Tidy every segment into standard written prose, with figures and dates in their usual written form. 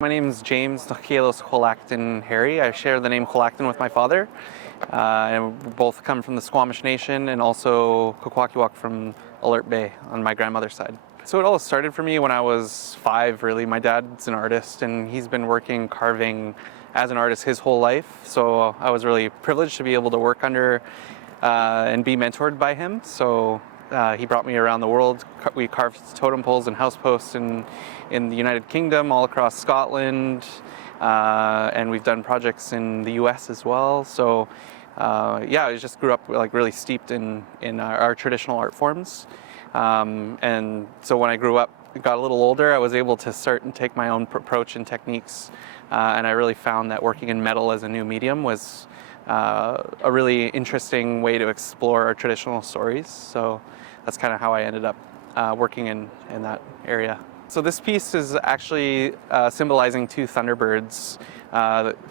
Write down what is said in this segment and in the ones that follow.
My name is Nexw'Kalus-Xwalactun Harry. I share the name Xwalactun with my father. And we both come from the Squamish Nation and also Kwakwaka'wakw from Alert Bay on my grandmother's side. So it all started for me when I was 5, really. My dad's an artist and he's been working carving as an artist his whole life. So I was really privileged to be able to work under and be mentored by him. So he brought me around the world. We carved totem poles and house posts in the United Kingdom, all across Scotland, and we've done projects in the US as well. So yeah, I just grew up like really steeped in our traditional art forms. And so when I grew up, got a little older, I was able to start and take my own approach and techniques. And I really found that working in metal as a new medium was a really interesting way to explore our traditional stories. So that's kind of how I ended up working in that area. So this piece is actually symbolizing 2 thunderbirds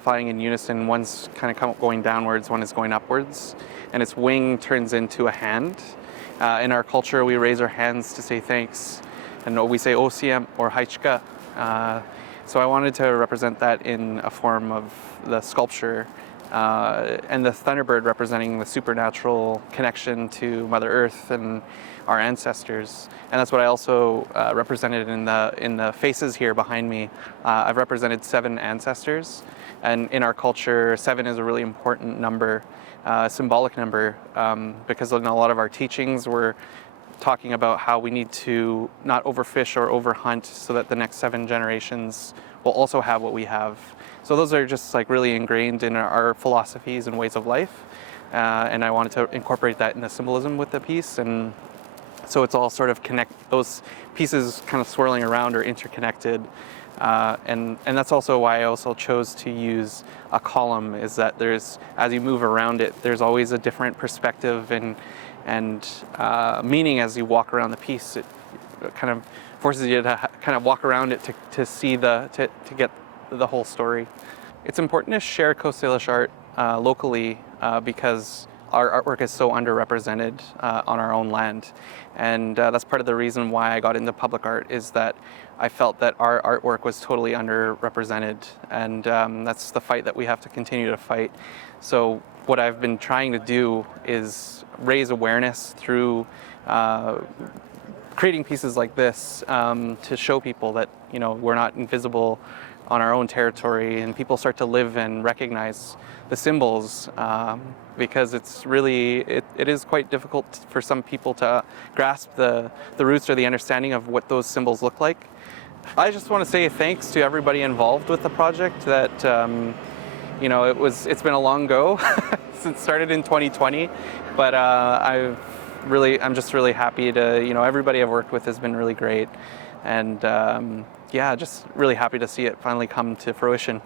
flying in unison. One's kind of going downwards, one is going upwards, and its wing turns into a hand. In our culture, we raise our hands to say thanks, and we say Osiem or Haichka. So I wanted to represent that in a form of the sculpture, and the thunderbird representing the supernatural connection to Mother Earth and our ancestors. And that's what I also represented in the faces here behind me. I've represented 7 ancestors, and in our culture, 7 is a really important number, symbolic number, because in a lot of our teachings we're talking about how we need to not overfish or overhunt so that the next 7 generations will also have what we have. So those are just like really ingrained in our philosophies and ways of life, and I wanted to incorporate that in the symbolism with the piece, and so it's all sort of those pieces kind of swirling around are interconnected, and that's also why I also chose to use a column, is that there's, as you move around it, there's always a different perspective and meaning as you walk around the piece. It kind of forces you to kind of walk around it to see to get the whole story. It's important to share Coast Salish art locally because our artwork is so underrepresented on our own land, and that's part of the reason why I got into public art, is that I felt that our artwork was totally underrepresented, and that's the fight that we have to continue to fight. So what I've been trying to do is raise awareness through creating pieces like this to show people that, you know, we're not invisible on our own territory, and people start to live and recognize the symbols, because it's really, it is quite difficult for some people to grasp the roots or the understanding of what those symbols look like. I just want to say thanks to everybody involved with the project. That you know, it's been a long go since it started in 2020, but I'm just really happy to, you know, everybody I've worked with has been really great, and yeah, just really happy to see it finally come to fruition.